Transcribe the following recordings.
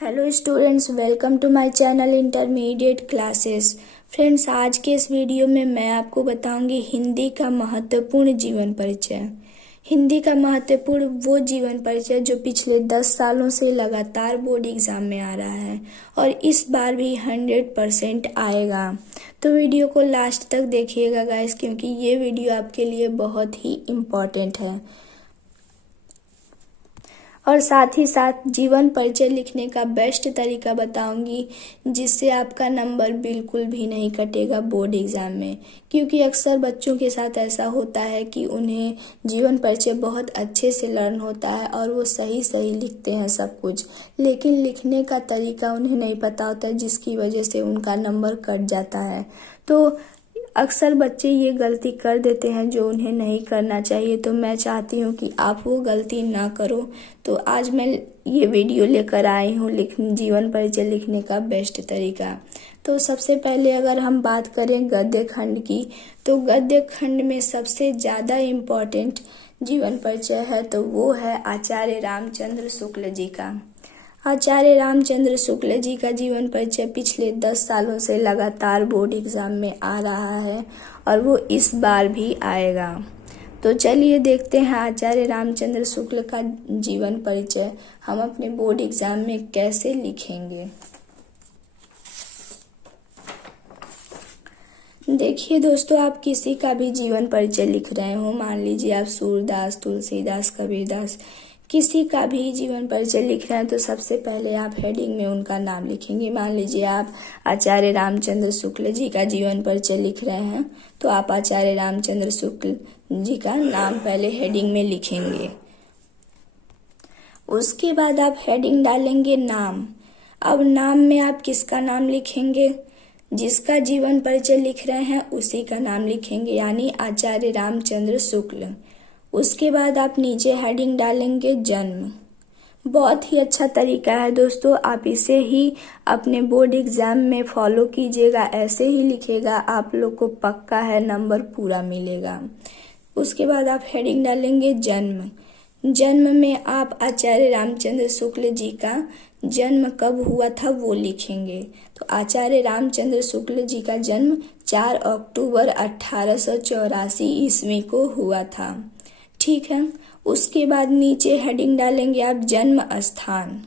Hello students, welcome to my channel intermediate classes. Friends, आज के इस वीडियो में मैं आपको बताऊंगी हिंदी का महत्वपूर्ण जीवन परिचय। हिंदी का महत्वपूर्ण वो जीवन परिचय जो पिछले 10 सालों से लगातार बोर्ड एग्जाम में आ रहा है और इस बार भी 100% आएगा। तो वीडियो को लास्ट तक देखिएगा गाइस, क्योंकि ये वीडियो आपके लिए बहुत ही इम्पोर्टेंट है। और साथ ही साथ जीवन परिचय लिखने का बेस्ट तरीका बताऊंगी, जिससे आपका नंबर बिल्कुल भी नहीं कटेगा बोर्ड एग्जाम में। क्योंकि अक्सर बच्चों के साथ ऐसा होता है कि उन्हें जीवन परिचय बहुत अच्छे से लर्न होता है और वो सही सही लिखते हैं सब कुछ, लेकिन लिखने का तरीका उन्हें नहीं पता होता है, जिसकी वजह से उनका नंबर कट जाता है। तो अक्सर बच्चे ये गलती कर देते हैं जो उन्हें नहीं करना चाहिए। तो मैं चाहती हूँ कि आप वो गलती ना करो। तो आज मैं ये वीडियो लेकर आई हूँ जीवन परिचय लिखने का बेस्ट तरीका। तो सबसे पहले अगर हम बात करें गद्य खंड की, तो गद्य खंड में सबसे ज़्यादा इम्पोर्टेंट जीवन परिचय है तो वो है आचार्य रामचंद्र शुक्ल जी का। आचार्य रामचंद्र शुक्ल जी का जीवन परिचय पिछले 10 सालों से लगातार बोर्ड एग्जाम में आ रहा है और वो इस बार भी आएगा। तो चलिए देखते हैं आचार्य रामचंद्र शुक्ल का जीवन परिचय हम अपने बोर्ड एग्जाम में कैसे लिखेंगे। देखिए दोस्तों, आप किसी का भी जीवन परिचय लिख रहे हो, मान लीजिए आप सूरदास, तुलसीदास, कबीरदास, किसी का भी जीवन परिचय लिख रहे हैं, तो सबसे पहले आप हेडिंग में उनका नाम लिखेंगे। मान लीजिए आप आचार्य रामचंद्र शुक्ल जी का जीवन परिचय लिख रहे हैं, तो आप आचार्य रामचंद्र शुक्ल जी का नाम पहले हेडिंग में लिखेंगे। उसके बाद आप हेडिंग डालेंगे नाम। अब नाम में आप किसका नाम लिखेंगे? जिसका जीवन परिचय लिख रहे हैं उसी का नाम लिखेंगे, यानी आचार्य रामचंद्र शुक्ल। उसके बाद आप नीचे हेडिंग डालेंगे जन्म। बहुत ही अच्छा तरीका है दोस्तों, आप इसे ही अपने बोर्ड एग्जाम में फॉलो कीजिएगा। ऐसे ही लिखेगा, आप लोग को पक्का है नंबर पूरा मिलेगा। उसके बाद आप हेडिंग डालेंगे जन्म। जन्म में आप आचार्य रामचंद्र शुक्ल जी का जन्म कब हुआ था वो लिखेंगे। तो आचार्य रामचंद्र शुक्ल जी का जन्म 4 अक्टूबर 1884 ईस्वी को हुआ था। ठीक है। उसके बाद नीचे हेडिंग डालेंगे आप जन्म स्थान।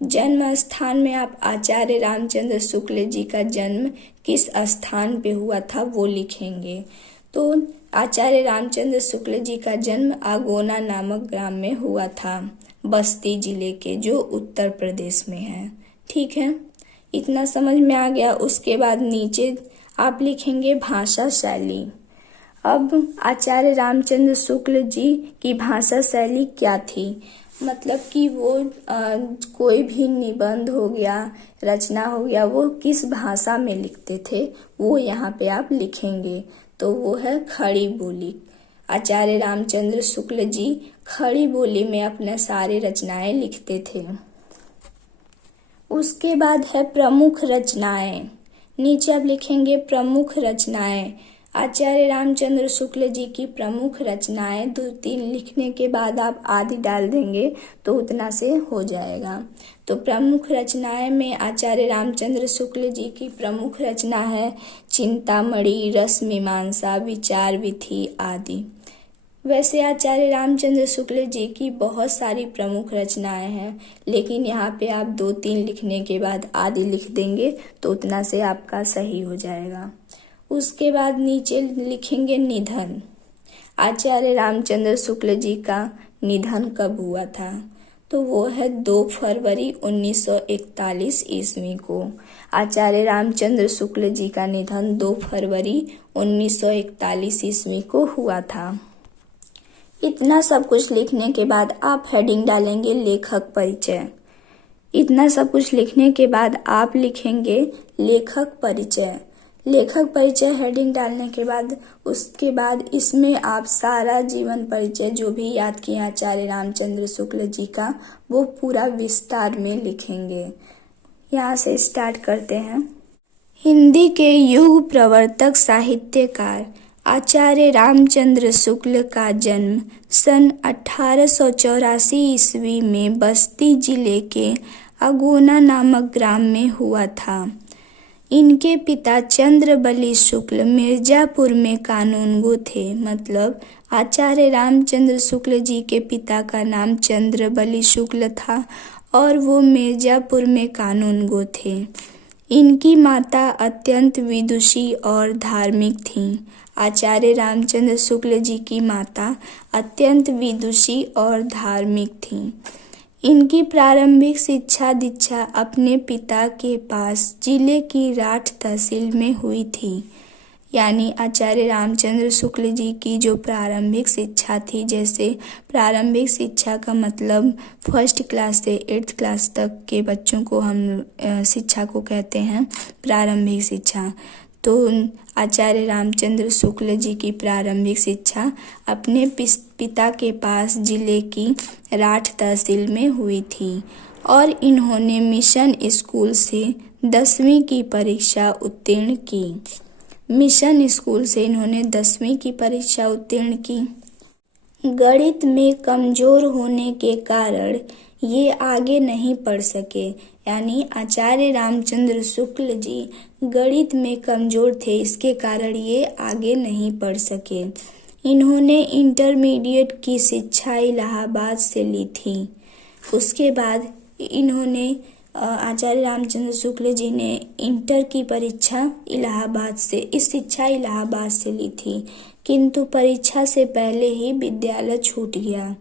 जन्म स्थान में आप आचार्य रामचंद्र शुक्ल जी का जन्म किस स्थान पे हुआ था वो लिखेंगे। तो आचार्य रामचंद्र शुक्ल जी का जन्म आगोना नामक ग्राम में हुआ था, बस्ती जिले के, जो उत्तर प्रदेश में है। ठीक है, इतना समझ में आ गया। उसके बाद नीचे आप लिखेंगे भाषा शैली। अब आचार्य रामचंद्र शुक्ल जी की भाषा शैली क्या थी? मतलब कि वो कोई भी निबंध हो गया, रचना हो गया, वो किस भाषा में लिखते थे वो यहाँ पे आप लिखेंगे। तो वो है खड़ी बोली। आचार्य रामचंद्र शुक्ल जी खड़ी बोली में अपने सारे रचनाएं लिखते थे। उसके बाद है प्रमुख रचनाएं। नीचे आप लिखेंगे प्रमुख रचनाएं। आचार्य रामचंद्र शुक्ल जी की प्रमुख रचनाएं 2-3 लिखने के बाद आप आदि डाल देंगे तो उतना से हो जाएगा। तो प्रमुख रचनाएं में आचार्य रामचंद्र शुक्ल जी की प्रमुख रचना है चिंतामणि, रस मीमांसा, विचार विधि आदि। वैसे आचार्य रामचंद्र शुक्ल जी की बहुत सारी प्रमुख रचनाएं हैं, लेकिन यहाँ पे आप 2-3 लिखने के बाद आदि लिख देंगे तो उतना से आपका सही हो जाएगा। उसके बाद नीचे लिखेंगे निधन। आचार्य रामचंद्र शुक्ल जी का निधन कब हुआ था? तो वो है 2 फरवरी 1941 ईस्वी को। आचार्य रामचंद्र शुक्ल जी का निधन 2 फरवरी 1941 ईस्वी को हुआ था। इतना सब कुछ लिखने के बाद आप हेडिंग डालेंगे लेखक परिचय। इतना सब कुछ लिखने के बाद आप लिखेंगे लेखक परिचय। लेखक परिचय हेडिंग डालने के बाद उसके बाद इसमें आप सारा जीवन परिचय जो भी याद किए आचार्य रामचंद्र शुक्ल जी का, वो पूरा विस्तार में लिखेंगे। यहाँ से स्टार्ट करते हैं। हिंदी के युग प्रवर्तक साहित्यकार आचार्य रामचंद्र शुक्ल का जन्म सन 1884 ईस्वी में बस्ती जिले के अगोना नामक ग्राम में हुआ था। इनके पिता चंद्रबली शुक्ल मिर्जापुर में कानूनगो थे। मतलब आचार्य रामचंद्र शुक्ल जी के पिता का नाम चंद्रबली शुक्ल था और वो मिर्जापुर में कानूनगो थे। इनकी माता अत्यंत विदुषी और धार्मिक थीं। आचार्य रामचंद्र शुक्ल जी की माता अत्यंत विदुषी और धार्मिक थीं। इनकी प्रारंभिक शिक्षा दीक्षा अपने पिता के पास जिले की राठ तहसील में हुई थी। यानी आचार्य रामचंद्र शुक्ल जी की जो प्रारंभिक शिक्षा थी, जैसे प्रारंभिक शिक्षा का मतलब फर्स्ट क्लास से 8th क्लास तक के बच्चों को हम शिक्षा को कहते हैं प्रारंभिक शिक्षा। तो आचार्य रामचंद्र शुक्ल जी की प्रारंभिक शिक्षा अपने पिता के पास जिले की राठ तहसील में हुई थी और इन्होंने मिशन स्कूल से 10वीं की परीक्षा उत्तीर्ण की। मिशन स्कूल से इन्होंने 10वीं की परीक्षा उत्तीर्ण की। गणित में कमजोर होने के कारण ये आगे नहीं पढ़ सके। यानी आचार्य रामचंद्र शुक्ल जी गणित में कमजोर थे, इसके कारण ये आगे नहीं पढ़ सके। इन्होंने इंटरमीडिएट की शिक्षा इलाहाबाद से ली थी। उसके बाद इन्होंने आचार्य रामचंद्र शुक्ल जी ने इंटर की परीक्षा इलाहाबाद से इलाहाबाद से ली थी, किंतु परीक्षा से पहले ही विद्यालय छूट गया।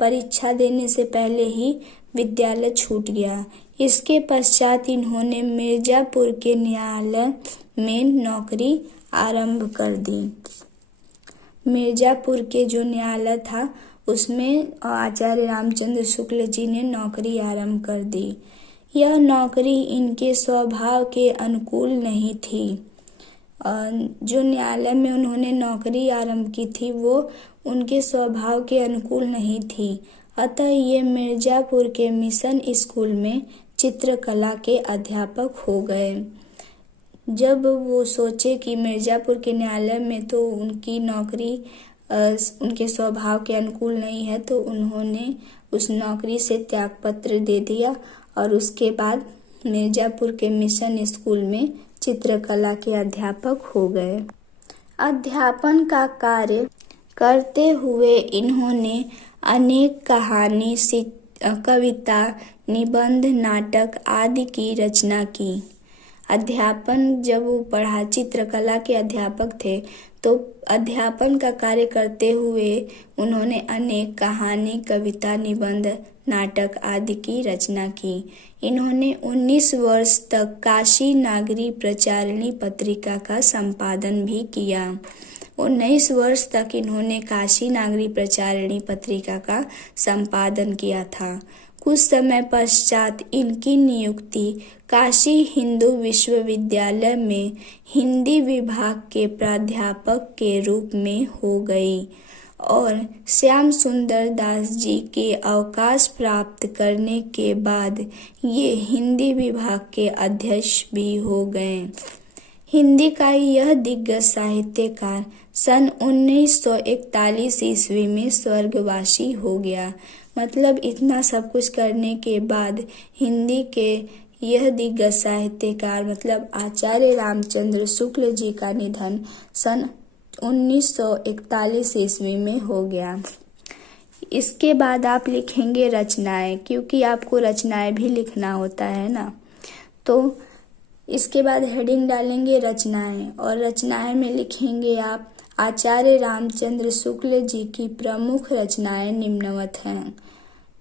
परीक्षा देने से पहले ही विद्यालय छूट गया। इसके पश्चात इन्होंने मिर्जापुर के न्यायालय में नौकरी आरंभ कर दी। मिर्जापुर के जो न्यायालय था उसमें आचार्य रामचंद्र शुक्ल जी ने नौकरी आरंभ कर दी। यह नौकरी इनके स्वभाव के अनुकूल नहीं थी। जो न्यायालय में उन्होंने नौकरी आरंभ की थी वो उनके स्वभाव के अनुकूल नहीं थी। अतः ये मिर्जापुर के मिशन स्कूल में चित्रकला के अध्यापक हो गए। जब वो सोचे कि मिर्जापुर के न्यायालय में तो उनकी नौकरी उनके स्वभाव के अनुकूल नहीं है, तो उन्होंने उस नौकरी से त्यागपत्र दे दिया और उसके बाद मिर्जापुर के मिशन स्कूल में चित्रकला के अध्यापक हो गए। अध्यापन का कार्य करते हुए इन्होंने अनेक कहानी, कविता, निबंध, नाटक आदि की रचना की। अध्यापन जब वो पढ़ा, चित्रकला के अध्यापक थे, तो अध्यापन का कार्य करते हुए उन्होंने अनेक कहानी, कविता, निबंध, नाटक आदि की रचना की। इन्होंने 19 वर्ष तक काशी नागरी प्रचारिणी पत्रिका का संपादन भी किया। 19 वर्ष तक इन्होंने काशी नागरी प्रचारिणी पत्रिका का संपादन किया था। कुछ समय पश्चात इनकी नियुक्ति काशी हिंदू विश्वविद्यालय में हिंदी विभाग के प्राध्यापक के रूप में हो गई और श्याम सुंदर दास जी के अवकाश प्राप्त करने के बाद ये हिंदी विभाग के अध्यक्ष भी हो गए। हिंदी का यह दिग्गज साहित्यकार सन 1941 ईस्वी में स्वर्गवासी हो गया। मतलब इतना सब कुछ करने के बाद हिंदी के यह दिग्गज साहित्यकार मतलब आचार्य रामचंद्र शुक्ल जी का निधन सन 1941 ईस्वी में हो गया। इसके बाद आप लिखेंगे रचनाएं, क्योंकि आपको रचनाएं भी लिखना होता है ना। तो इसके बाद हेडिंग डालेंगे रचनाएं और रचनाएं में लिखेंगे आप आचार्य रामचंद्र शुक्ल जी की प्रमुख रचनाएं निम्नवत हैं।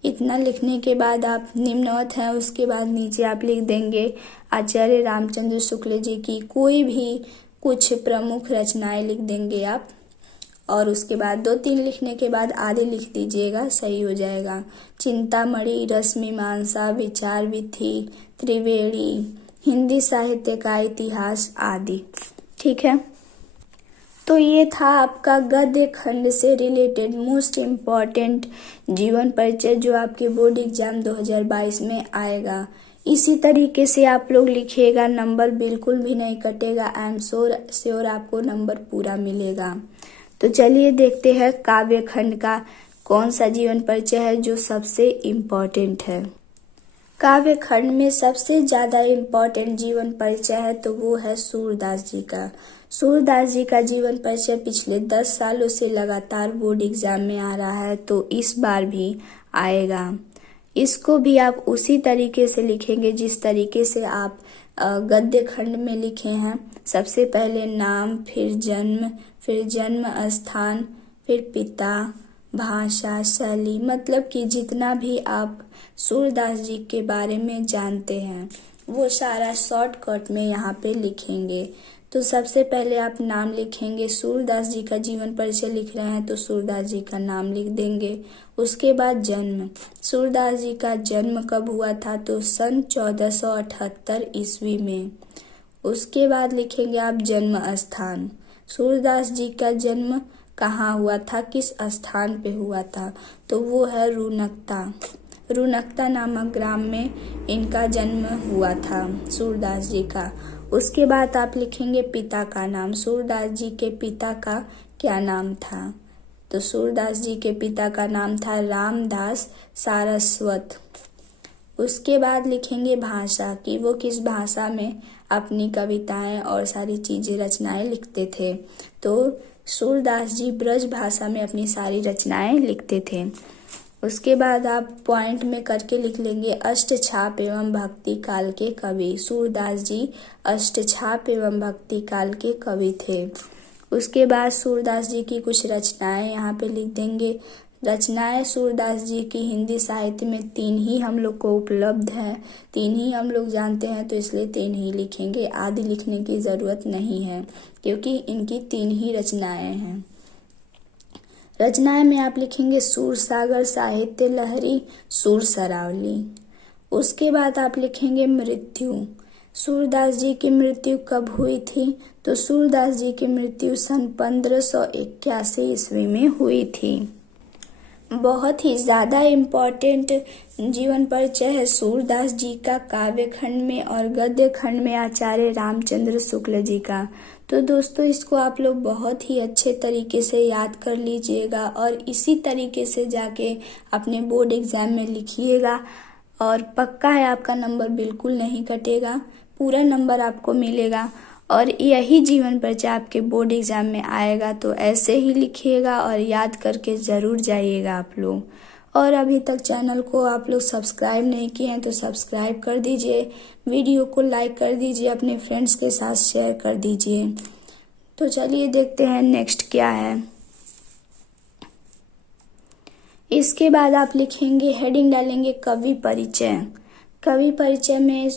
इतना लिखने के बाद आप निम्नवत हैं, उसके बाद नीचे आप लिख देंगे आचार्य रामचंद्र शुक्ल जी की कोई भी कुछ प्रमुख रचनाएं लिख देंगे आप। और उसके बाद 2-3 लिखने के बाद आधे लिख दीजिएगा, सही हो जाएगा। चिंतामणि, रसमीमांसा, विचार विधि, त्रिवेणी, हिंदी साहित्य का इतिहास आदि। ठीक है, तो ये था आपका गद्य खंड से रिलेटेड मोस्ट इम्पॉर्टेंट जीवन परिचय जो आपके बोर्ड एग्जाम 2022 में आएगा। इसी तरीके से आप लोग लिखिएगा, नंबर बिल्कुल भी नहीं कटेगा। आई एम श्योर आपको नंबर पूरा मिलेगा। तो चलिए देखते हैं काव्य खंड का कौन सा जीवन परिचय है जो सबसे इम्पोर्टेंट है। काव्य खंड में सबसे ज़्यादा इम्पोर्टेंट जीवन परिचय है तो वो है सूरदास जी का। सूरदास जी का जीवन परिचय पिछले 10 सालों से लगातार बोर्ड एग्जाम में आ रहा है, तो इस बार भी आएगा। इसको भी आप उसी तरीके से लिखेंगे जिस तरीके से आप गद्य खंड में लिखे हैं। सबसे पहले नाम, फिर जन्म स्थान, फिर पिता, भाषा, शैली, मतलब कि जितना भी आप सूरदास जी के बारे में जानते हैं वो सारा शॉर्टकट में यहाँ पे लिखेंगे। तो सबसे पहले आप नाम लिखेंगे। सूरदास जी का जीवन परिचय लिख रहे हैं तो सूरदास जी का नाम लिख देंगे। उसके बाद जन्म, सूरदास जी का जन्म कब हुआ था तो सन 1478 ईस्वी में। उसके बाद लिखेंगे आप जन्म स्थान, सूरदास जी का जन्म कहाँ हुआ था, किस स्थान पे हुआ था, तो वो है रुनकता नामक ग्राम में इनका जन्म हुआ था सूरदास जी का। उसके बाद आप लिखेंगे पिता का नाम। सूरदास जी के पिता का क्या नाम था, तो सूरदास जी के पिता का नाम था रामदास सारस्वत। उसके बाद लिखेंगे भाषा कि वो किस भाषा में अपनी कविताएं और सारी चीज़ें रचनाएं लिखते थे, तो सूरदास जी ब्रज भाषा में अपनी सारी रचनाएं लिखते थे। उसके बाद आप पॉइंट में करके लिख लेंगे अष्टछाप एवं भक्ति काल के कवि। सूरदास जी अष्टछाप एवं भक्ति काल के कवि थे। उसके बाद सूरदास जी की कुछ रचनाएं यहाँ पे लिख देंगे। रचनाएं सूरदास जी की हिंदी साहित्य में 3 ही हम लोग को उपलब्ध है, 3 ही हम लोग जानते हैं, तो इसलिए 3 ही लिखेंगे। आदि लिखने की ज़रूरत नहीं है क्योंकि इनकी 3 ही रचनाएं हैं। रचनाएं में आप लिखेंगे सूरसागर, साहित्य लहरी, सुर सरावली। उसके बाद आप लिखेंगे मृत्यु। सूरदास जी की मृत्यु कब हुई थी, तो सूरदास जी की मृत्यु सन 1581 ईस्वी में हुई थी। बहुत ही ज़्यादा इम्पोर्टेंट जीवन परिचय है सूरदास जी का काव्य खंड में और गद्य खंड में आचार्य रामचंद्र शुक्ल जी का। तो दोस्तों इसको आप लोग बहुत ही अच्छे तरीके से याद कर लीजिएगा और इसी तरीके से जाके अपने बोर्ड एग्जाम में लिखिएगा और पक्का है आपका नंबर बिल्कुल नहीं कटेगा, पूरा नंबर आपको मिलेगा और यही जीवन परिचय आपके बोर्ड एग्जाम में आएगा। तो ऐसे ही लिखिएगा और याद करके ज़रूर जाइएगा आप लोग। और अभी तक चैनल को आप लोग सब्सक्राइब नहीं किए हैं तो सब्सक्राइब कर दीजिए, वीडियो को लाइक कर दीजिए, अपने फ्रेंड्स के साथ शेयर कर दीजिए। तो चलिए देखते हैं नेक्स्ट क्या है। इसके बाद आप लिखेंगे, हेडिंग डालेंगे कवि परिचय। कवि परिचय में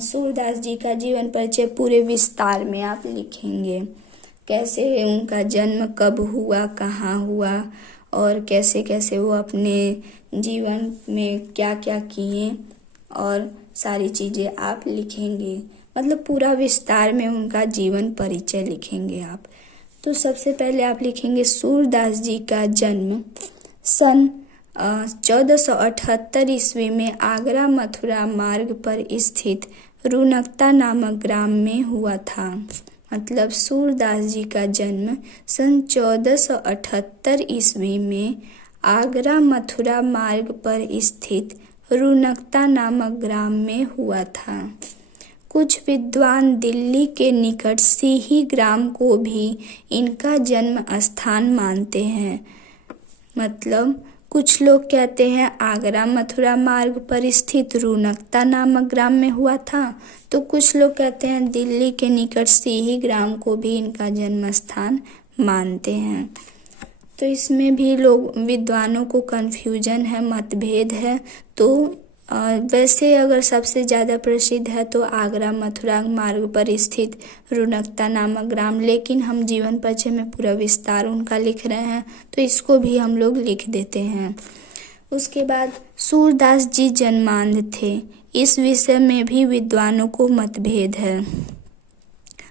सूरदास जी का जीवन परिचय पूरे विस्तार में आप लिखेंगे, कैसे उनका जन्म कब हुआ, कहाँ हुआ और कैसे कैसे वो अपने जीवन में क्या क्या किए और सारी चीज़ें आप लिखेंगे, मतलब पूरा विस्तार में उनका जीवन परिचय लिखेंगे आप। तो सबसे पहले आप लिखेंगे सूरदास जी का जन्म सन 1478 ईस्वी में आगरा मथुरा मार्ग पर स्थित रुनकता नामक ग्राम में हुआ था। मतलब सूरदास जी का जन्म सन 1478 ईस्वी में आगरा मथुरा मार्ग पर स्थित रुनकता नामक ग्राम में हुआ था। कुछ विद्वान दिल्ली के निकट सिही ग्राम को भी इनका जन्म स्थान मानते हैं। मतलब कुछ लोग कहते हैं आगरा मथुरा मार्ग पर स्थित रुनकता नामक ग्राम में हुआ था, तो कुछ लोग कहते हैं दिल्ली के निकट सिही ग्राम को भी इनका जन्म स्थान मानते हैं। तो इसमें भी लोग विद्वानों को कन्फ्यूजन है, मतभेद है। तो वैसे अगर सबसे ज़्यादा प्रसिद्ध है तो आगरा मथुरा मार्ग पर स्थित रुनकता नामक ग्राम, लेकिन हम जीवन परिचय में पूरा विस्तार उनका लिख रहे हैं तो इसको भी हम लोग लिख देते हैं। उसके बाद सूरदास जी जन्मांध थे, इस विषय में भी विद्वानों को मतभेद है।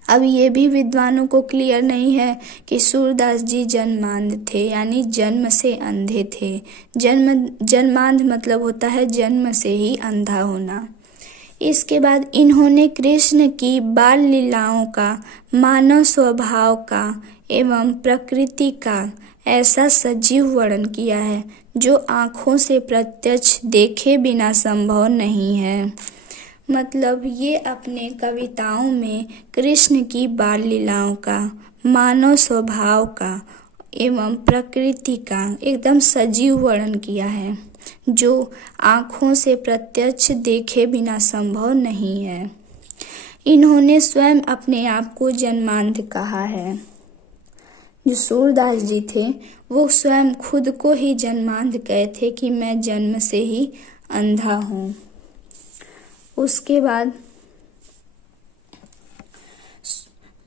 अब ये भी विद्वानों को क्लियर नहीं है कि सूरदास जी जन्मांध थे यानी जन्म से अंधे थे। जन्मांध मतलब होता है जन्म से ही अंधा होना। इसके बाद इन्होंने कृष्ण की बाल लीलाओं का, मानव स्वभाव का एवं प्रकृति का ऐसा सजीव वर्णन किया है जो आँखों से प्रत्यक्ष देखे बिना संभव नहीं है। मतलब ये अपने कविताओं में कृष्ण की बाल लीलाओं का, मानव स्वभाव का एवं प्रकृति का एकदम सजीव वर्णन किया है जो आँखों से प्रत्यक्ष देखे बिना संभव नहीं है। इन्होंने स्वयं अपने आप को जन्मांध कहा है। जो सूरदास जी थे वो स्वयं खुद को ही जन्मांध कहे थे कि मैं जन्म से ही अंधा हूँ। उसके बाद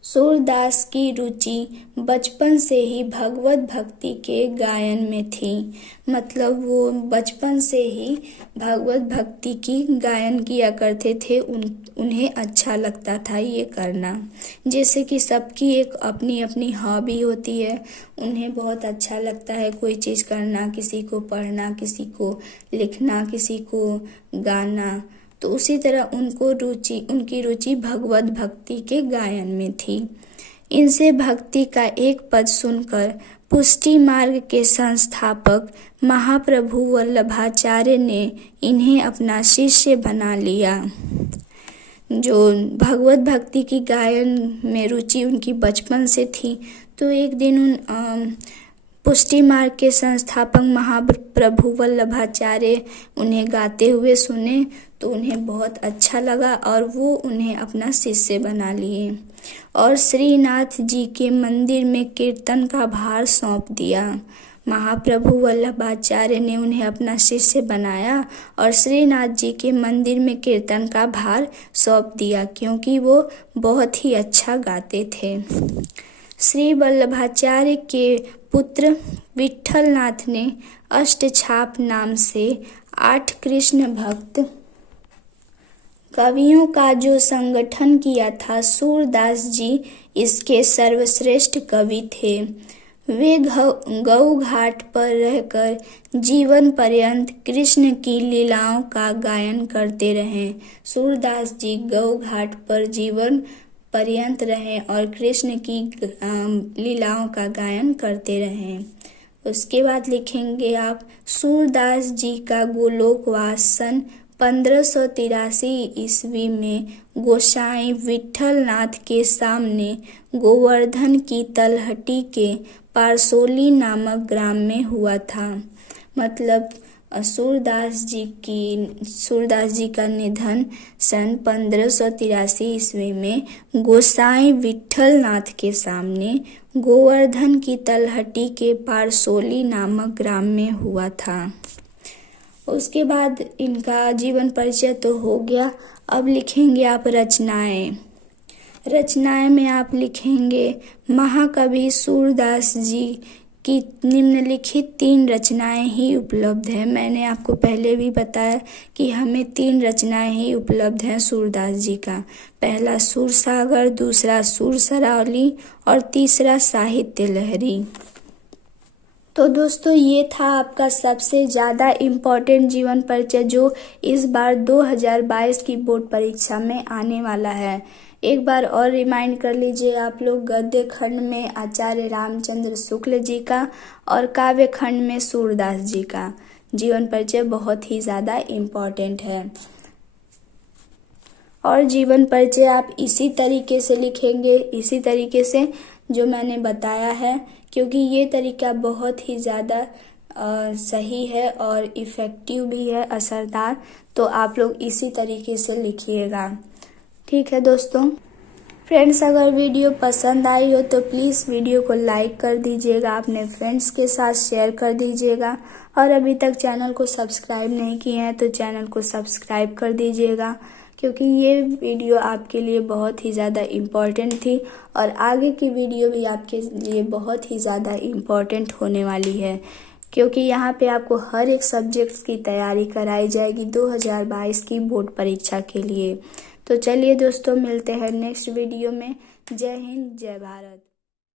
सूरदास की रुचि बचपन से ही भगवत भक्ति के गायन में थी। मतलब वो बचपन से ही भगवत भक्ति की गायन किया करते थे। उन्हें अच्छा लगता था ये करना। जैसे कि सबकी एक अपनी अपनी हॉबी होती है, उन्हें बहुत अच्छा लगता है कोई चीज़ करना, किसी को पढ़ना, किसी को लिखना, किसी को गाना। तो उसी तरह उनकी रुचि भगवत भक्ति के गायन में थी। इनसे भक्ति का एक पद सुनकर पुष्टि मार्ग के संस्थापक महाप्रभु वल्लभाचार्य ने इन्हें अपना शिष्य बना लिया। जो भगवत भक्ति की गायन में रुचि उनकी बचपन से थी, तो एक दिन पुष्टि मार्ग के संस्थापक महाप्रभु वल्लभाचार्य उन्हें गाते हुए सुने तो उन्हें बहुत अच्छा लगा और वो उन्हें अपना शिष्य बना लिए और श्रीनाथ जी के मंदिर में कीर्तन का भार सौंप दिया। महाप्रभु वल्लभाचार्य ने उन्हें अपना शिष्य बनाया और श्रीनाथ जी के मंदिर में कीर्तन का भार सौंप दिया क्योंकि वो बहुत ही अच्छा गाते थे। श्री वल्लभाचार्य के पुत्र विट्ठलनाथ ने अष्टछाप नाम से 8 कृष्ण भक्त कवियों का जो संगठन किया था, सूरदास जी इसके सर्वश्रेष्ठ कवि थे। वे गौ घाट पर रहकर जीवन पर्यंत कृष्ण की लीलाओं का गायन करते रहे। सूरदास जी गौ घाट पर जीवन पर्यंत रहे और कृष्ण की लीलाओं का गायन करते रहे। उसके बाद लिखेंगे आप, सूरदास जी का गोलोकवास सन 1583 ईस्वी में गोसाई विट्ठलनाथ के सामने गोवर्धन की तलहटी के पारसोली नामक ग्राम में हुआ था। मतलब सूरदास जी का निधन सन 1583 ईस्वी में गोसाई विट्ठलनाथ के सामने गोवर्धन की तलहटी के पारसोली नामक ग्राम में हुआ था। उसके बाद इनका जीवन परिचय तो हो गया। अब लिखेंगे आप रचनाएं। रचनाएं में आप लिखेंगे महाकवि सूरदास जी की निम्नलिखित 3 रचनाएं ही उपलब्ध है। मैंने आपको पहले भी बताया कि हमें 3 रचनाएं ही उपलब्ध हैं सूरदास जी का। पहला सूरसागर, दूसरा सुरसरावली और तीसरा साहित्य लहरी। तो दोस्तों ये था आपका सबसे ज़्यादा इम्पोर्टेंट जीवन परिचय जो इस बार 2022 की बोर्ड परीक्षा में आने वाला है। एक बार और रिमाइंड कर लीजिए आप लोग, गद्य खंड में आचार्य रामचंद्र शुक्ल जी का और काव्य खंड में सूरदास जी का जीवन परिचय बहुत ही ज़्यादा इम्पोर्टेंट है। और जीवन परिचय आप इसी तरीके से लिखेंगे, इसी तरीके से जो मैंने बताया है, क्योंकि ये तरीका बहुत ही ज़्यादा सही है और इफ़ेक्टिव भी है, असरदार। तो आप लोग इसी तरीके से लिखिएगा। ठीक है दोस्तों। फ्रेंड्स, अगर वीडियो पसंद आई हो तो प्लीज़ वीडियो को लाइक कर दीजिएगा, अपने फ्रेंड्स के साथ शेयर कर दीजिएगा और अभी तक चैनल को सब्सक्राइब नहीं किए हैं तो चैनल को सब्सक्राइब कर दीजिएगा, क्योंकि ये वीडियो आपके लिए बहुत ही ज़्यादा इम्पोर्टेंट थी और आगे की वीडियो भी आपके लिए बहुत ही ज़्यादा इम्पोर्टेंट होने वाली है, क्योंकि यहाँ पे आपको हर एक सब्जेक्ट की तैयारी कराई जाएगी 2022 की बोर्ड परीक्षा के लिए। तो चलिए दोस्तों, मिलते हैं नेक्स्ट वीडियो में। जय हिंद, जय भारत।